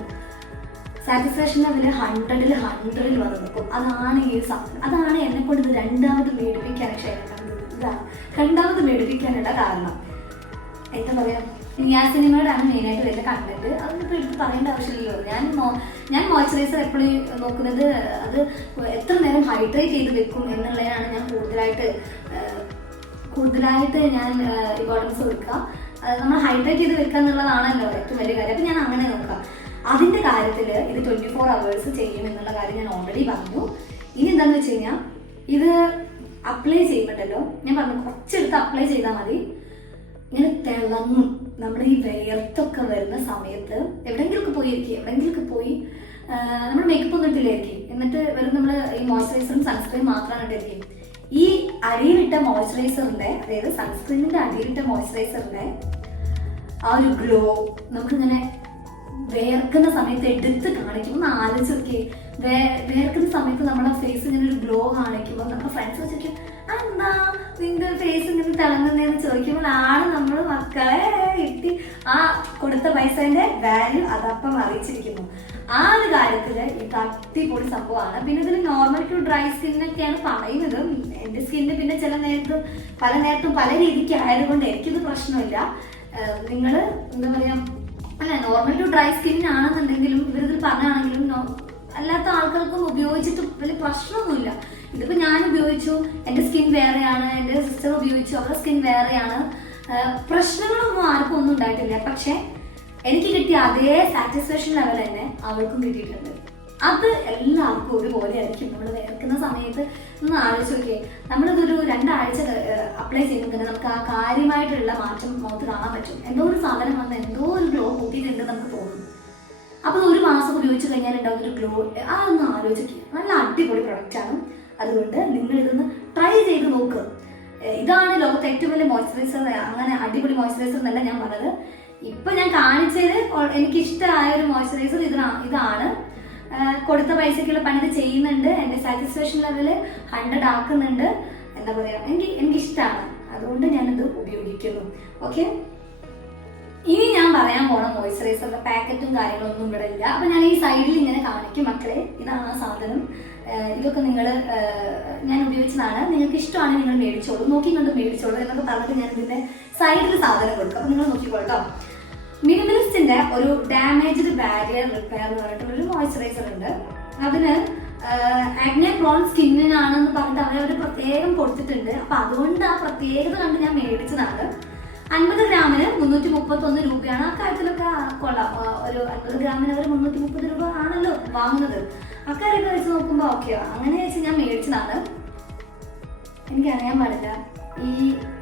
A: സാറ്റിസ്ഫാക്ഷൻ ലെവൽ ഹൺഡ്രഡിൽ ഹൺഡ്രഡിൽ വന്ന്. നിൽക്കും അതാണ് ഈ സാധനം. അതാണ് എന്നെ കൊണ്ട് ഇത് രണ്ടാമത് മേടിപ്പിക്കാൻ ക്ഷേത്രക്കുന്നത് ഇതാണ്. രണ്ടാമത് മേടിപ്പിക്കാനുള്ള കാരണം. എന്താ പറയാ? ഞാൻ സിനിമയോടാണ് മെയിനായിട്ട് വരുന്ന കണ്ടന്റ് അതൊന്നും എടുത്ത് പറയേണ്ട ആവശ്യമില്ലല്ലോ. ഞാൻ ഞാൻ മോയ്സ്ചറൈസർ എപ്പോഴും നോക്കുന്നത് അത് എത്ര നേരം ഹൈഡ്രേറ്റ് ചെയ്ത് വെക്കും എന്നുള്ളതിനാണ് ഞാൻ കൂടുതലായിട്ട് കൂടുതലായിട്ട് ഞാൻ ഇമ്പോർട്ടൻസ് കൊടുക്കുക. നമ്മൾ ഹൈഡ്രേറ്റ് ചെയ്ത് വെക്കുക എന്നുള്ളതാണല്ലോ ഏറ്റവും വലിയ കാര്യം. അപ്പം ഞാൻ അങ്ങനെ നോക്കാം അതിന്റെ കാര്യത്തിൽ ഇത് ട്വന്റി ഫോർ അവേഴ്സ് ചെയ്യും എന്നുള്ള കാര്യം ഞാൻ ഓൾറെഡി പറഞ്ഞു. ഇനി എന്താണെന്ന് വെച്ച് കഴിഞ്ഞാൽ ഇത് അപ്ലൈ ചെയ്യുമ്പോണ്ടല്ലോ ഞാൻ പറഞ്ഞു കുറച്ചെടുത്ത് അപ്ലൈ ചെയ്താൽ മതി. ഇങ്ങനെ തിളങ്ങും. നമ്മൾ ഈ വേർത്തൊക്കെ വരുന്ന സമയത്ത് എവിടെയെങ്കിലുമൊക്കെ പോയിരിക്കും എവിടെയെങ്കിലുമൊക്കെ പോയി നമ്മൾ മേക്കപ്പ് ഒന്നും ഇട്ടില്ലായിരിക്കും. എന്നിട്ട് വെറും നമ്മൾ ഈ മോയ്സ്ചറൈസറും സൺസ്ക്രീൻ മാത്രമാണ് ഇട്ടിരിക്കും. ഈ അടിയിലിട്ട മോയ്സ്ചറൈസറിന്റെ അതായത് സൺസ്ക്രീനിന്റെ അടിയിലിട്ട മോയ്സ്ചറൈസറിന്റെ ആ ഒരു ഗ്ലോ നമുക്കിങ്ങനെ വേർക്കുന്ന സമയത്ത് എടുത്ത് കാണിക്കുമ്പോൾ ഒന്ന് ആലോചിച്ച് നോക്കിയേ. വേ വേർക്കുന്ന സമയത്ത് നമ്മുടെ ഫേസ് ഇങ്ങനെ ഒരു ഗ്ലോ കാണിക്കുമ്പോൾ നമ്മുടെ ഫ്രണ്ട്സ് ചോദിക്കും എന്താ നിന്റെ ഫേസ് ഇങ്ങനെ തിളങ്ങുന്നതെന്ന് ചോദിക്കുമ്പോൾ ആണ് നമ്മൾ മക്കളെ കിട്ടി ആ കൊടുത്ത പൈസന്റെ വാല്യൂ അതപ്പം അറിയിച്ചിരിക്കുന്നു. ആ ഒരു കാര്യത്തിൽ ഇത് അടിപൊളി സംഭവമാണ്. പിന്നെ ഇതിൽ നോർമൽ ടു ഡ്രൈ സ്കിന്നൊക്കെയാണ് പറയുന്നത്. എന്റെ സ്കിന്ന് പിന്നെ ചില നേരത്തും പല നേരത്തും പല രീതിക്ക് ആയതുകൊണ്ട് എനിക്കിത് പ്രശ്നമില്ല. നിങ്ങൾ എന്താ പറയാ അല്ല നോർമലി ടു ഡ്രൈ സ്കിൻ ആണെന്നുണ്ടെങ്കിലും ഇവരിതിൽ പറഞ്ഞാണെങ്കിലും അല്ലാത്ത ആൾക്കാർക്കും ഉപയോഗിച്ചിട്ട് വലിയ പ്രശ്നമൊന്നുമില്ല. ഇതിപ്പോ ഞാൻ ഉപയോഗിച്ചു എന്റെ സ്കിൻ വേറെയാണ് എന്റെ സിസ്റ്റർ ഉപയോഗിച്ചു അവരുടെ സ്കിൻ വേറെയാണ്. പ്രശ്നങ്ങളൊന്നും ആർക്കും ഒന്നും ഉണ്ടായിട്ടില്ല. പക്ഷെ എനിക്ക് കിട്ടിയ അതേ സാറ്റിസ്ഫാക്ഷൻ ലെവൽ തന്നെ അവർക്കും കിട്ടിയിട്ടുണ്ട്. അത് എല്ലാവർക്കും ഒരുപോലെ ആയിരിക്കും. നമ്മൾ വേർക്കുന്ന സമയത്ത് ഒന്ന് ആലോചിച്ച് നോക്കിയേ. നമ്മളിതൊരു രണ്ടാഴ്ച അപ്ലൈ ചെയ്യുമ്പോൾ തന്നെ നമുക്ക് ആ കാര്യമായിട്ടുള്ള മാറ്റം മുഖത്ത് കാണാൻ പറ്റും. എന്തോ ഒരു സാധനം വന്ന് എന്തോ ഒരു ഗ്ലോ കൂട്ടിയിട്ടുണ്ട് നമുക്ക് തോന്നും. അപ്പോൾ ഒരു മാസം ഉപയോഗിച്ച് കഴിഞ്ഞാൽ ഉണ്ടാകുന്ന ഒരു ഗ്ലോ ആ ഒന്ന് ആലോചിക്കുക നല്ല അടിപൊളി പ്രൊഡക്റ്റ് ആണ്. അതുകൊണ്ട് നിങ്ങൾ ഇതൊന്ന് ട്രൈ ചെയ്ത് നോക്കുക ഇതാണ് ലോകത്തെ ഏറ്റവും വലിയ മോയ്സ്ചറൈസർ അങ്ങനെ അടിപൊളി മോയ്സ്ചറൈസർ എന്നല്ല ഞാൻ പറഞ്ഞത്. ഇപ്പൊ ഞാൻ കാണിച്ചത് എനിക്കിഷ്ടമായ ഒരു മോയ്സ്ചറൈസർ ഇതാണ് ഇതാണ്. കൊടുത്ത പൈസക്കുള്ള പണി ഇത് ചെയ്യുന്നുണ്ട്. എന്റെ സാറ്റിസ്ഫാക്ഷൻ ലെവൽ ഹൺഡ്രഡ് ആക്കുന്നുണ്ട്. എന്താ പറയാ എനിക്ക് എനിക്ക് ഇഷ്ടമാണ് അതുകൊണ്ട് ഞാനിത് ഉപയോഗിക്കുന്നു. ഓക്കെ ഇനി ഞാൻ പറയാൻ പോണ മോയ്സ്ചറൈസറിന്റെ പാക്കറ്റും കാര്യങ്ങളൊന്നും ഇവിടെ ഇല്ല. അപ്പൊ ഞാൻ ഈ സൈഡിൽ ഇങ്ങനെ കാണിക്കും മക്കളെ. ഇതാണ് ആ സാധനം. ഇതൊക്കെ നിങ്ങൾ ഞാൻ ഉപയോഗിച്ചതാണ്. നിങ്ങൾക്ക് ഇഷ്ടമാണ് നിങ്ങൾ മേടിച്ചോളൂ. നോക്കി കണ്ട് മേടിച്ചോളൂ എന്നൊക്കെ പറഞ്ഞിട്ട് ഞാൻ ഇതിന്റെ സൈഡിൽ സാധനം കൊടുക്കും. അപ്പൊ നിങ്ങൾ നോക്കിക്കോട്ടോ മിനിമലിസ്റ്റിന്റെ ഒരു ഡാമേജ്ഡ് ബാരിയർ റിപ്പയർ എന്ന് പറഞ്ഞിട്ടുള്ള ഒരു മോയ്സ്ചറൈസർ ഉണ്ട്. അതിന് ആഗ്നെ പ്രോൺ സ്കിന്നിനാണെന്ന് പറഞ്ഞിട്ട് അവരെ ഒരു പ്രത്യേകം കൊടുത്തിട്ടുണ്ട്. അപ്പൊ അതുകൊണ്ട് ആ പ്രത്യേകത കണ്ട് ഞാൻ മേടിച്ചതാണ്. അൻപത് ഗ്രാമിന് മുന്നൂറ്റി മുപ്പത്തി ഒന്ന് രൂപയാണ്. ആ കാര്യത്തിലൊക്കെ കൊള്ളാം. ഒരു അൻപത് ഗ്രാമിന് അവർ മുന്നൂറ്റി മുപ്പത് രൂപ ആണല്ലോ വാങ്ങുന്നത്. അക്കാര്യമൊക്കെ വെച്ച് നോക്കുമ്പോൾ ഓക്കെ അങ്ങനെ വെച്ച് ഞാൻ മേടിച്ചതാണ്. എനിക്കറിയാൻ പാടില്ല. ഈ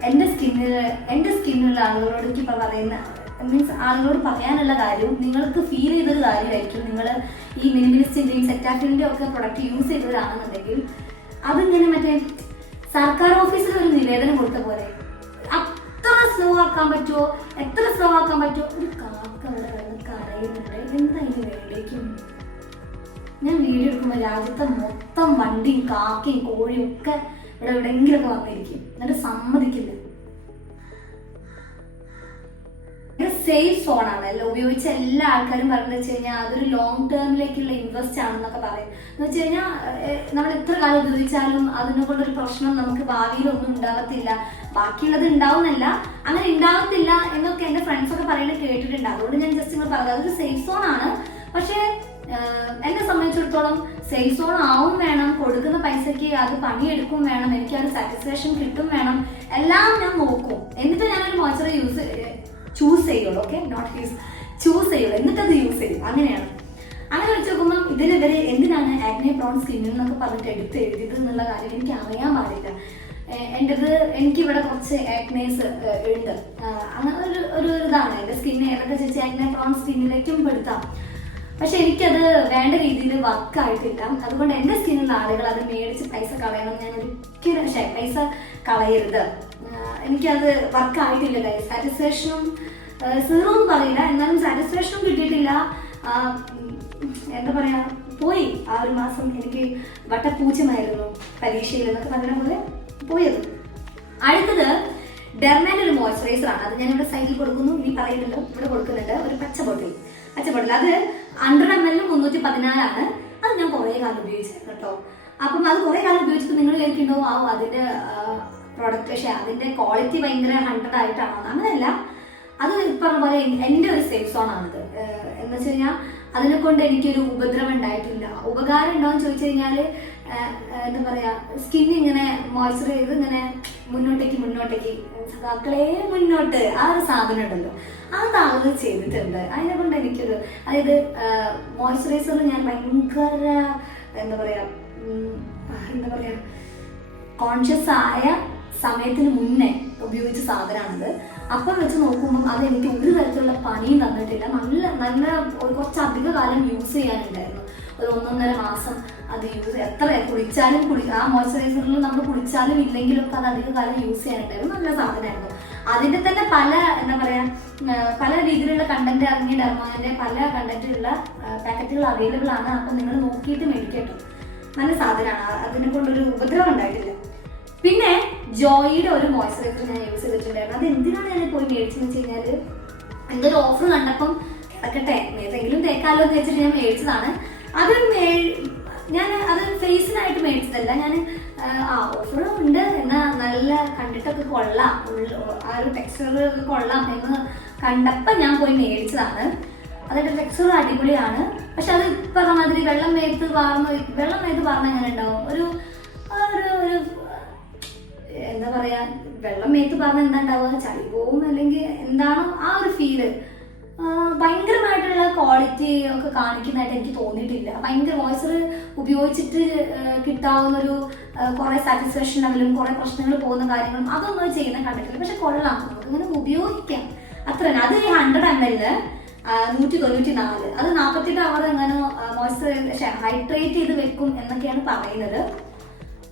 A: എന്റെ സ്കിന്നിൽ എന്റെ സ്കിന്നുള്ള ആളുകളോട് എനിക്ക് ഇപ്പം പറയുന്ന മീൻസ് ആളുകളോട് പറയാനുള്ള കാര്യവും നിങ്ങൾക്ക് ഫീൽ ചെയ്തൊരു കാര്യമായിരിക്കും. നിങ്ങൾ ഈ മിനിമിനിസ്റ്റിന്റെയും സെറ്റാഫിന്റെയും ഒക്കെ പ്രൊഡക്റ്റ് യൂസ് ചെയ്തവരാണെന്നുണ്ടെങ്കിൽ അതിങ്ങനെ മറ്റേ സർക്കാർ ഓഫീസിൽ ഒരു നിവേദനം കൊടുത്ത പോലെ അത്ര സ്ലോ ആക്കാൻ പറ്റുമോ എത്ര സ്ലോ ആക്കാൻ പറ്റുമോ ഒരു കാക്ക അവിടെ കിടന്ന് കരയുന്നുണ്ട്. എന്താ വേണ്ടേക്കും? ഞാൻ വീഡിയോ എടുക്കുമ്പോൾ രാജ്യത്തെ മൊത്തം വണ്ടിയും കാക്കയും കോഴിയും ഒക്കെ ഇവിടെ എവിടെയെങ്കിലുമൊക്കെ വന്നിരിക്കും. എന്നിട്ട് സമ്മതിക്കില്ല. സേഫ് സോൺ ആണ്. അല്ല ഉപയോഗിച്ച എല്ലാ ആൾക്കാരും പറഞ്ഞു വെച്ച് കഴിഞ്ഞാൽ അതൊരു ലോങ് ടേമിലേക്കുള്ള ഇൻവെസ്റ്റ് ആണെന്നൊക്കെ പറയും. എന്ന് വെച്ച് കഴിഞ്ഞാൽ നമ്മൾ എത്ര കാലം ഉപയോഗിച്ചാലും അതിനെ കൊണ്ടൊരു പ്രശ്നം നമുക്ക് ഭാവിയിൽ ഒന്നും ഉണ്ടാകത്തില്ല ബാക്കിയുള്ളത് ഉണ്ടാവുന്നല്ല. അങ്ങനെ ഉണ്ടാകത്തില്ല എന്നൊക്കെ എന്റെ ഫ്രണ്ട്സ് ഒക്കെ പറയുന്നത് കേട്ടിട്ടുണ്ട്. അതുകൊണ്ട് ഞാൻ ജസ്റ്റ് നിങ്ങൾ പറഞ്ഞത്. അതൊരു സേഫ് സോൺ ആണ്. പക്ഷേ എന്നെ സംബന്ധിച്ചിടത്തോളം സേഫ് സോൺ ആവും വേണം. കൊടുക്കുന്ന പൈസക്ക് അത് പണിയെടുക്കും വേണം. എനിക്ക് ആ സാറ്റിസ്ഫാക്ഷൻ കിട്ടും വേണം. എല്ലാം ഞാൻ നോക്കും. എന്നിട്ട് ഞാനൊരു മോയ്സ്ചർ യൂസ് ചൂസ് ചെയ്യുള്ളൂ ഓക്കെ നോട്ട് യൂസ് ചൂസ് ചെയ്യുള്ളൂ. എന്നിട്ട് അത് യൂസ് ചെയ്യും. അങ്ങനെയാണ്. അങ്ങനെ വെച്ച് നോക്കുമ്പോൾ ഇതിലിവരെ എന്തിനാണ് ആഗ്നെ പ്രോൺ സ്കിൻ എന്നൊക്കെ പറഞ്ഞിട്ട് എടുത്ത് എഴുതിയത് എന്നുള്ള കാര്യം എനിക്ക് അറിയാൻ പാടില്ല. എന്റെത് എനിക്കിവിടെ കുറച്ച് ആക്നേസ് ഉണ്ട്. അങ്ങനെ ഒരു ഒരു ഇതാണ്. എന്റെ സ്കിന്നെ ഏതൊക്കെ ചേച്ചി ആഗ്നെ പ്രോൺ സ്കിന്നിലേക്കും പെടുത്താം. പക്ഷെ എനിക്കത് വേണ്ട രീതിയിൽ വർക്ക് ആയിട്ടില്ല. അതുകൊണ്ട് എന്റെ സ്കിന്നിലുള്ള ആളുകൾ അത് മേടിച്ച് പൈസ കളയണം ഞാൻ ഒരിക്കലും പൈസ കളയരുത്. എനിക്കത് വർക്ക് ആയിട്ടില്ല സാറ്റിസ്ഫാക്ഷനും സീറോ എന്ന് പറയില്ല. എന്നാലും സാറ്റിസ്ഫാക്ഷനും കിട്ടിയിട്ടില്ല. എന്താ പറയാ പോയി. ആ ഒരു മാസം എനിക്ക് വട്ടപ്പൂച്ചമായിരുന്നു പരീക്ഷയിൽ എന്നൊക്കെ പറഞ്ഞ പോലെ പോയത്. അടുത്തത് ഡെർമാന്റെ ഒരു മോയ്സ്ചറൈസർ ആണ്. അത് ഞാൻ ഇവിടെ സൈഡിൽ കൊടുക്കുന്നു. ഇനി പറയുന്നുണ്ട്. ഇവിടെ കൊടുക്കുന്നുണ്ട്. ഒരു പച്ച ബോട്ടിൽ പച്ച ബോട്ടിൽ അത് ഹൺഡ്രഡ് എം എല്ലിൽ മുന്നൂറ്റി പതിനാലാണ് അത് ഞാൻ കുറേ കാലം ഉപയോഗിച്ചിരുന്നു കേട്ടോ. അപ്പം അത് കുറേ കാലം ഉപയോഗിച്ചപ്പോൾ നിങ്ങൾ കേൾക്കുന്നുണ്ടോ ആ അതിന്റെ പ്രൊഡക്റ്റ് പക്ഷേ അതിന്റെ ക്വാളിറ്റി ഭയങ്കര ഹൺഡ്രഡ് ആയിട്ടാണോ? അങ്ങനെയല്ല. അത് പറഞ്ഞ പോലെ എന്റെ ഒരു സേഫ് സോൺ ആണിത് എന്ന് വെച്ച് കഴിഞ്ഞാൽ അതിനെ കൊണ്ട് എനിക്കൊരു ഉപദ്രവം ഉണ്ടായിട്ടില്ല. ഉപകാരം ഉണ്ടോയെന്ന് ചോദിച്ചു കഴിഞ്ഞാൽ എന്താ പറയാ സ്കിൻ ഇങ്ങനെ മോയ്സ്ചർ ചെയ്ത് ഇങ്ങനെ മുന്നോട്ടേക്ക് മുന്നോട്ടേക്ക് സദാക്കളെ മുന്നോട്ട് ആ ഒരു സാധനം ഉണ്ടല്ലോ. അത് അത് ചെയ്തിട്ടുണ്ട്. അതിനെ കൊണ്ട് എനിക്കൊരു അതായത് മോയ്സ്ചറൈസർ ഞാൻ ഭയങ്കര എന്താ പറയാ എന്താ പറയാ കോൺഷ്യസ് ആയ സമയത്തിന് മുന്നേ ഉപയോഗിച്ച സാധനമാണത്. അപ്പം വെച്ച് നോക്കുമ്പോൾ അത് എനിക്ക് ഒരു തരത്തിലുള്ള പണിയും തന്നിട്ടില്ല. നല്ല നല്ല കുറച്ചധിക കാലം യൂസ് ചെയ്യാനുണ്ടായിരുന്നു. ഒരു ഒന്നൊന്നര മാസം അത് യൂസ് എത്ര കുളിച്ചാലും കുളി ആ മോയ്സ്ചറൈസറിൽ നമ്മൾ കുളിച്ചാലും ഇല്ലെങ്കിലും അത് അധിക കാലം യൂസ് ചെയ്യാനുണ്ടായിരുന്നു. നല്ല സാധനമായിരുന്നു. അതിന്റെ തന്നെ പല എന്താ പറയുക പല രീതിയിലുള്ള കണ്ടന്റ് ഇറങ്ങിയ ഡെർമാന്റെ പല കണ്ടന്റുള്ള പാക്കറ്റുകൾ അവൈലബിൾ ആണ്. അപ്പം നിങ്ങൾ നോക്കിയിട്ട് മേടിക്കട്ടോ. നല്ല സാധനമാണ്. അതിനെ കൊണ്ടൊരു ഉപദ്രവം ഉണ്ടായിട്ടില്ല. പിന്നെ ജോയിയുടെ ഒരു മോയ്സ്ചറൈസർ ഞാൻ യൂസ് ചെയ്തിട്ടുണ്ടായിരുന്നു. അത് എന്തിനാണ് ഞാൻ പോയി മേടിച്ചെന്ന് വെച്ച് കഴിഞ്ഞാൽ എന്തൊരു ഓഫർ കണ്ടപ്പം കിടക്കട്ടെ ഏതെങ്കിലും തേക്കാലോ എന്ന് വെച്ചിട്ട് ഞാൻ മേടിച്ചതാണ്. അത് ഞാൻ അത് ഫേസിനായിട്ട് മേടിച്ചതല്ല ഞാൻ ആ ഓഫർ ഉണ്ട് എന്നാ നല്ല കണ്ടിട്ടൊക്കെ കൊള്ളാം. ആ ഒരു ടെക്സ്ചർ കൊള്ളാം എന്ന് കണ്ടപ്പോൾ ഞാൻ പോയി മേടിച്ചതാണ്. അതിന്റെ ടെക്സ്ചർ അടിപൊളിയാണ്. പക്ഷെ അത് പറഞ്ഞ മാതിരി വെള്ളം മേത്ത് വാർന്ന് വെള്ളം മേത്ത് വാർന്ന എങ്ങനെ ഉണ്ടാവും ഒരു ഒരു എന്താ പറയാ വെള്ളം മേത്ത് പറഞ്ഞ എന്താ ഉണ്ടാവുക ചളി പോവും അല്ലെങ്കിൽ എന്താണോ ആ ഒരു ഫീൽ ഭയങ്കരമായിട്ടുള്ള ക്വാളിറ്റി ഒക്കെ കാണിക്കുന്നതായിട്ട് എനിക്ക് തോന്നിയിട്ടില്ല. ഭയങ്കര വോയിസർ ഉപയോഗിച്ചിട്ട് കിട്ടാവുന്ന ഒരു കുറെ സാറ്റിസ്ഫാക്ഷൻ ലെവലും കുറെ പ്രശ്നങ്ങൾ പോകുന്ന കാര്യങ്ങളും അതൊന്നും ചെയ്യുന്ന കണ്ടിട്ടില്ല. പക്ഷെ കൊള്ളാം. ഇങ്ങനെ ഉപയോഗിക്കാം. അത്ര തന്നെ. അത് ഹൺഡ്രഡ് എം എൽ നൂറ്റി തൊണ്ണൂറ്റി നാല് അത് നാൽപ്പത്തെട്ട് അവർ എങ്ങനെ മോയ്സ്ചർ ഹൈഡ്രേറ്റ് ചെയ്ത് വെക്കും എന്നൊക്കെയാണ് പറയുന്നത്.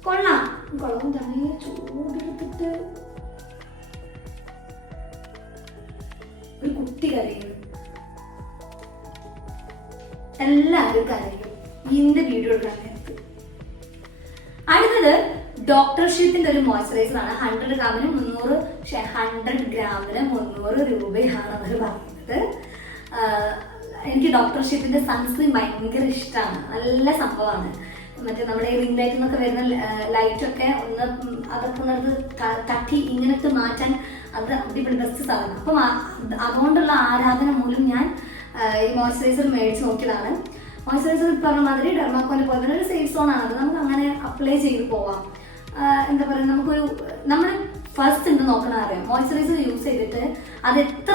A: കൊള്ളാം. കൊള്ളാം. തന്നെ ചൂടെടുത്തിട്ട് ഒരു കുട്ടി കരയുന്നു എല്ലാവരും കരയും. ഇതിന്റെ വീഡിയോ എടുക്കാൻ നേരത്ത് അടുത്തത് ഡോക്ടർ ഷിപ്പിന്റെ ഒരു മോയ്സ്ചറൈസർ ആണ്. ഹൺഡ്രഡ് ഗ്രാമിന് മുന്നൂറ് ഹൺഡ്രഡ് ഗ്രാമിന് മുന്നൂറ് രൂപയാണ് അവർ പറയുന്നത് എനിക്ക് ഡോക്ടർ ഷീറ്റിന്റെ സൺസ്ക്രീൻ ഭയങ്കര ഇഷ്ടമാണ് നല്ല സംഭവമാണ്. മറ്റേ നമ്മുടെ റിംഗ് ലൈറ്റ് എന്നൊക്കെ വരുന്ന ലൈറ്റൊക്കെ ഒന്ന് അതൊക്കെ ഒന്ന് തട്ടി ഇങ്ങനത്തെ മാറ്റാൻ അത് അടിപൊളി ബെസ്റ്റ് സാധനം. അപ്പം അതുകൊണ്ടുള്ള ആരാധന മൂലം ഞാൻ ഈ മോയ്സ്ചറൈസർ മേടിച്ച് നോക്കിയതാണ്. മോയ്സ്ചറൈസർ പറഞ്ഞ മാതിരി ഡെർമാക്കോനെ പോലെ തന്നെ ഒരു സേഫ് സോൺ ആണ്. അത് നമുക്ക് അങ്ങനെ അപ്ലൈ ചെയ്ത് പോവാം. എന്താ പറയുക നമുക്കൊരു നമ്മൾ ഫസ്റ്റ് എന്ത് നോക്കണം അറിയാം? മോയ്സ്ചറൈസർ യൂസ് ചെയ്തിട്ട് അത് എത്ര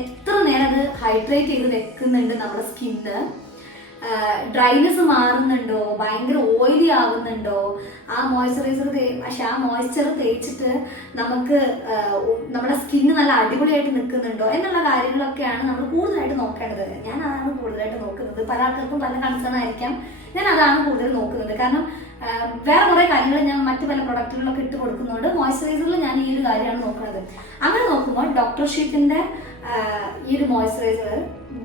A: എത്ര നേരം അത് ഹൈഡ്രേറ്റ് ചെയ്ത് വെക്കുന്നുണ്ട് നമ്മുടെ സ്കിന്ന് ഡ്രൈനെസ് മാറുന്നുണ്ടോ? ഭയങ്കര ഓയിലി ആവുന്നുണ്ടോ? ആ മോയ്സ്ചറൈസർ പക്ഷെ ആ മോയ്സ്ചർ തേച്ചിട്ട് നമുക്ക് നമ്മുടെ സ്കിന്ന് നല്ല അടിപൊളിയായിട്ട് നിൽക്കുന്നുണ്ടോ എന്നുള്ള കാര്യങ്ങളൊക്കെയാണ് നമ്മൾ കൂടുതലായിട്ട് നോക്കേണ്ടത്. ഞാൻ അതാണ് കൂടുതലായിട്ട് നോക്കുന്നത്. പല ആൾക്കാർക്കും പല കൺസേൺ ആയിരിക്കാം. ഞാൻ അതാണ് കൂടുതൽ നോക്കുന്നത്. കാരണം വേറെ കുറെ കാര്യങ്ങൾ ഞാൻ മറ്റു പല പ്രൊഡക്റ്റുകളിലൊക്കെ ഇട്ട് കൊടുക്കുന്നുണ്ട് മോയ്സ്ചറൈസറിൽ ഞാൻ ഈ ഒരു കാര്യമാണ് നോക്കുന്നത്. അങ്ങനെ നോക്കുമ്പോൾ ഡോക്ടർ ഷീറ്റിന്റെ ഈ ഒരു മോയ്സ്ചറൈസർ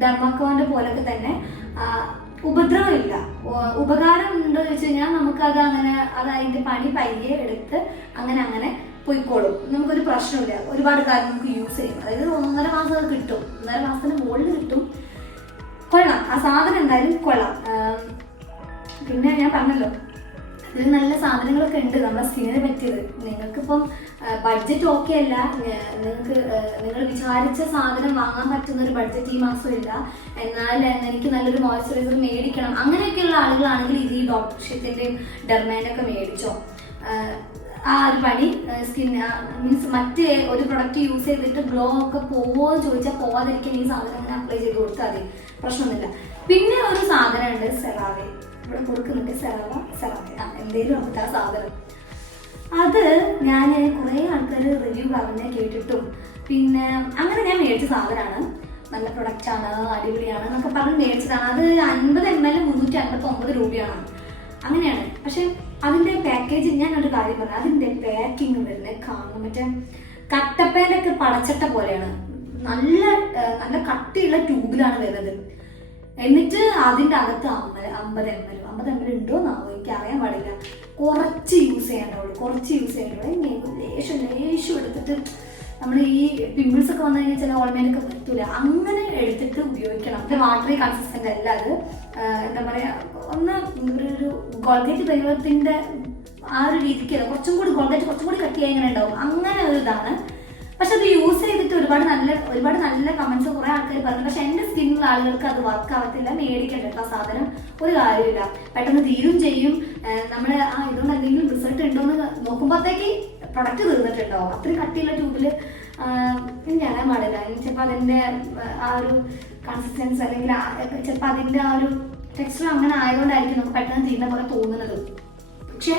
A: ഡെർമാക്കോന്റെ പോലൊക്കെ തന്നെ ഉപദ്രവമില്ല. ഉപകാരം ഉണ്ടോ എന്ന് കഴിഞ്ഞാൽ നമുക്ക് അത് അങ്ങനെ അത് അതിന്റെ പണി പയ്യെ എടുത്ത് അങ്ങനെ അങ്ങനെ പോയിക്കോളും. നമുക്കൊരു പ്രശ്നമില്ല. ഒരുപാട് കാലം നമുക്ക് യൂസ് ചെയ്യും. അതായത് ഒന്നര മാസം അത് കിട്ടും. ഒന്നര മാസത്തിന് മുകളിൽ കിട്ടും. കൊള്ളാം. ആ സാധനം എന്തായാലും കൊള്ളാം. പിന്നെ ഞാൻ പറഞ്ഞല്ലോ. ഇതിൽ നല്ല സാധനങ്ങളൊക്കെ ഉണ്ട്. നമ്മുടെ സ്കിന്നിന് പറ്റിയത്. നിങ്ങൾക്കിപ്പം ബഡ്ജറ്റ് ഓക്കെ അല്ല. നിങ്ങൾക്ക് നിങ്ങൾ വിചാരിച്ച സാധനം വാങ്ങാൻ പറ്റുന്ന ഒരു ബഡ്ജറ്റ് ഈ മാസം ഇല്ല. എന്നാൽ എനിക്ക് നല്ലൊരു മോയ്സ്ചറൈസർ മേടിക്കണം. അങ്ങനെയൊക്കെയുള്ള ആളുകളാണെങ്കിൽ ഇത് ഈ ഡോക്ടർ ഡെർമേനൊക്കെ മേടിച്ചോ. ആ, ഒരു പണി സ്കിൻ മീൻസ് മറ്റ് ഒരു പ്രൊഡക്റ്റ് യൂസ് ചെയ്തിട്ട് ഗ്ലോ ഒക്കെ പോവോ എന്ന് ചോദിച്ചാൽ പോവാതിരിക്കാൻ ഈ സാധനം അങ്ങനെ അപ്ലൈ ചെയ്ത് കൊടുത്താൽ മതി. പ്രശ്നമൊന്നുമില്ല. പിന്നെ ഒരു സാധനം ഉണ്ട് സെറാവെ ഇവിടെ കൊടുക്കുന്നുണ്ട് സെറവ സെറാവെ ആ എന്തേലും നമുക്ക് ആ സാധനം. അത് ഞാൻ കുറേ ആൾക്കാർ റിവ്യൂ പറഞ്ഞ് കേട്ടിട്ടും. പിന്നെ അങ്ങനെ ഞാൻ മേടിച്ച സാധനമാണ്. നല്ല പ്രൊഡക്റ്റ് ആണ് അടിപൊളിയാണ് എന്നൊക്കെ പറഞ്ഞ് മേടിച്ചതാണ്. അത് അൻപത് എം എൽ മുന്നൂറ്റി അൻപത്തി ഒമ്പത് രൂപയാണ്. അങ്ങനെയാണ്. പക്ഷെ അതിന്റെ പാക്കേജ് ഞാൻ ഒരു കാര്യം പറഞ്ഞു അതിന്റെ പാക്കിങ് വരുന്നത് കാണും മറ്റേ കട്ടപ്പേന്റെ ഒക്കെ പടച്ചട്ട പോലെയാണ്. നല്ല നല്ല കട്ടിയുള്ള ട്യൂബിലാണ് വരുന്നത്. എന്നിട്ട് അതിന്റെ അകത്ത് അമ്പത് അമ്പത് എം എൽ അമ്പത് തമ്മിൽ ഉണ്ടോ എന്നാവോ എനിക്ക് അറിയാൻ പാടില്ല കുറച്ച് യൂസ് ചെയ്യാനുള്ളൂ കുറച്ച് യൂസ് ചെയ്യാനുള്ളൂ ലേശം ലേശം എടുത്തിട്ട് നമ്മൾ ഈ പിമ്പിൾസ് ഒക്കെ വന്നു കഴിഞ്ഞാൽ ചില ഓൾമേനൊക്കെ പറ്റൂല അങ്ങനെ എടുത്തിട്ട് ഉപയോഗിക്കണം. അത് വാട്ടറി കൺസിസ്റ്റന്റ് അല്ല അത്. എന്താ പറയാ ഒന്ന് ഒരു ഗോൾഗേറ്റ് പരിവർത്തിന്റെ ആ ഒരു രീതിക്ക് കുറച്ചും കൂടി ഗോൾഗേറ്റ് കുറച്ചും കൂടി കട്ടിയായി ഇങ്ങനെ ഉണ്ടാവും. അങ്ങനെ ഒരു ഇതാണ്. പക്ഷെ അത് യൂസ് ചെയ്തിട്ട് ഒരുപാട് നല്ല ഒരുപാട് നല്ല കമന്റ്സ് കുറെ ആൾക്കാർ പറഞ്ഞു. പക്ഷെ എന്റെ സ്കിന്നിലുള്ള ആളുകൾക്ക് അത് വർക്ക് ആവത്തില്ല. മേടിക്കണ്ട സാധനം. ഒരു കാര്യമില്ല പെട്ടെന്ന് തീരും ചെയ്യും. നമ്മൾ ആ ഇതുകൊണ്ട് എന്തെങ്കിലും റിസൾട്ട് ഉണ്ടോ എന്ന് നോക്കുമ്പോഴത്തേക്ക് പ്രൊഡക്റ്റ് തീർന്നിട്ടുണ്ടാവും അത്രയും കട്ടിയുള്ള ട്യൂബിൽ അറിയാൻ പാടില്ല ചിലപ്പോൾ അതിന്റെ ആ ഒരു കൺസിസ്റ്റൻസ് അല്ലെങ്കിൽ ചിലപ്പോൾ അതിന്റെ ആ ഒരു ടെക്സ്റ്റർ അങ്ങനെ ആയതുകൊണ്ടായിരിക്കും നമുക്ക് പെട്ടെന്ന് തീരുന്ന പോലെ തോന്നുന്നത്. പക്ഷെ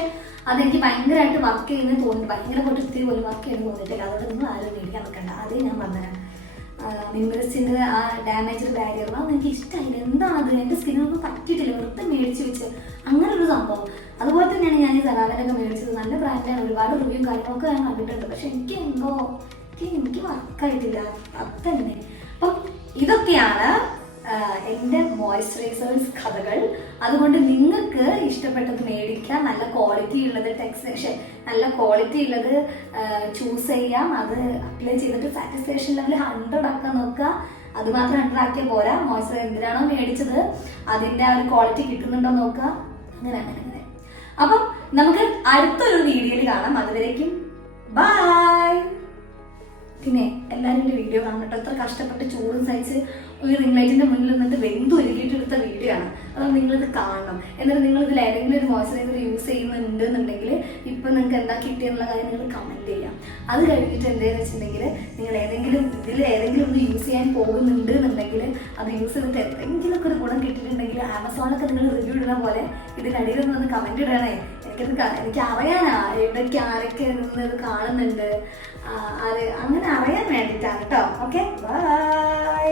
A: അതെനിക്ക് ഭയങ്കരമായിട്ട് വർക്ക് ചെയ്യുന്നത് തോന്നി ഭയങ്കര കൊണ്ട് ഒത്തിരി പോലും വർക്ക് ചെയ്യുന്നത് തോന്നിയിട്ടില്ല. അതുകൊണ്ട് നിങ്ങൾ ആരും മേടിക്കാൻ വെക്കണ്ട. അത് ഞാൻ പറഞ്ഞുതരാം. മിനിമലിസ്റ്റിന്റെ ആ ഡാമേജ് ബാരിയർ അതൊന്നും എനിക്ക് ഇഷ്ടമായില്ല എന്താണത് എന്റെ സ്കിന്നൊന്നും പറ്റിയിട്ടില്ല. വെറുതെ മേടിച്ച് വെച്ച്. അങ്ങനെ ഒരു സംഭവം. അതുപോലെ തന്നെയാണ് ഞാൻ ഈ സലാവിനൊക്കെ മേടിച്ചത്. നല്ല ബ്രാൻഡാണ് ഒരുപാട് റിവ്യൂ കാര്യങ്ങളൊക്കെ ഞാൻ കണ്ടിട്ടുണ്ട്. പക്ഷെ എനിക്ക് എന്തോ എനിക്ക് എനിക്ക് വർക്കായിട്ടില്ല അത് തന്നെ അപ്പം ഇതൊക്കെയാണ് എന്റെ മോയ്സ്ചറൈസേഴ്സ് കഥകൾ. അതുകൊണ്ട് നിങ്ങൾക്ക് ഇഷ്ടപ്പെട്ടത് മേടിക്കാം. നല്ല ക്വാളിറ്റി ഉള്ളത് ടെക്സ്റ്റേഷൻ നല്ല ക്വാളിറ്റി ഉള്ളത് ചൂസ് ചെയ്യാം. അത് അപ്ലൈ ചെയ്തിട്ട് സാറ്റിസ്ഫാക്ഷൻ ലെവൽ ഹൺഡ്രഡ് ആക്കാൻ നോക്കുക. അത് മാത്രം ഹൺഡ്രഡ് ആക്കിയാൽ പോരാ. മോയ്സ്ചറൈസർ എന്തിനാണോ മേടിച്ചത്? അതിന്റെ ആ ഒരു ക്വാളിറ്റി കിട്ടുന്നുണ്ടോ നോക്കുക. അങ്ങനെ അങ്ങനെ അങ്ങനെ. അപ്പം നമുക്ക് അടുത്തൊരു വീഡിയോയിൽ കാണാം. അതുവരേക്കും ബൈ പിന്നെ എല്ലാവരും എന്റെ വീഡിയോ കാണണം കേട്ടോ. എത്ര കഷ്ടപ്പെട്ട് ചൂടും സഹിച്ച് ഒരു റിംഗ് ലൈറ്റിന്റെ മുന്നിൽ നിന്നിട്ട് വെന്തു ഒരുക്കിയിട്ട് എടുത്ത വീഡിയോ ആണ്. അതുകൊണ്ട് നിങ്ങളിത് കാണണം. എന്നിട്ട് നിങ്ങൾ ഇതിൽ ഏതെങ്കിലും ഒരു മോയ്സ്ചറൈസർ യൂസ് ചെയ്യുന്നുണ്ട് എന്നുണ്ടെങ്കിൽ ഇപ്പൊ നിങ്ങൾക്ക് എന്താ കിട്ടിയെന്നുള്ള കാര്യം നിങ്ങൾ കമന്റ് ചെയ്യാം. അത് കഴിഞ്ഞിട്ട് എന്താന്ന് വെച്ചിട്ടുണ്ടെങ്കിൽ നിങ്ങൾ ഏതെങ്കിലും ഇതിൽ ഏതെങ്കിലും ഒന്ന് യൂസ് ചെയ്യാൻ പോകുന്നുണ്ട് എന്നുണ്ടെങ്കിൽ അത് യൂസ് ചെയ്തിട്ട് എന്തെങ്കിലുമൊക്കെ ഒരു ഗുണം കിട്ടിയിട്ടുണ്ടെങ്കിൽ ആമസോണിലൊക്കെ നിങ്ങൾ റിവ്യൂ ഇടുന്ന പോലെ ഇതിനടിയിൽ നിന്ന് കമന്റ് ഇടണേ. എനിക്കത് എനിക്ക് അറിയാനാ എവിടേക്ക് ആരൊക്കെ നിന്ന് ഇത് കാണുന്നുണ്ട്. അങ്ങനെ അറിയാൻ വേണ്ടിയിട്ടാണ് കേട്ടോ ഓക്കെ ബൈ